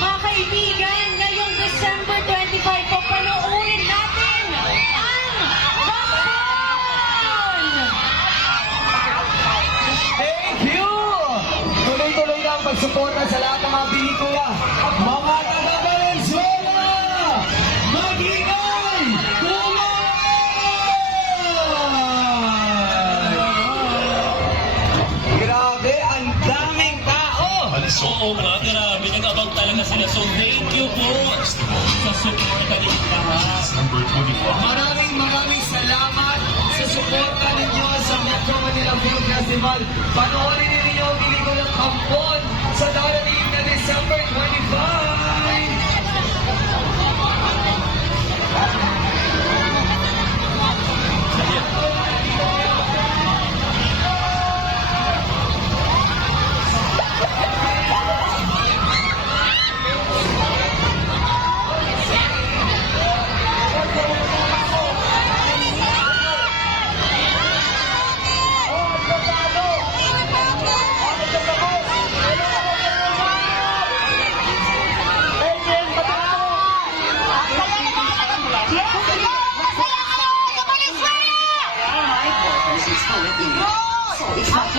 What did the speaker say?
Mga kaibigan, ngayong December 25 po, panoorin natin ang Hapon! Thank you! Tuloy-tuloy na ang pagsuporta sa lahat ng mga pelikula. Mga taga Valenzuela! Mag-ingay! Grabe, ang daming tao! Oo nga, grabe. Nag-abang talaga sila. So thank you po sa suporta ninyo lahat. Maraming salamat sa suporta ninyo sa Metro Manila Film Festival. Panoorin ninyo ang pelikulang Hapon sa darating na December 25! It's not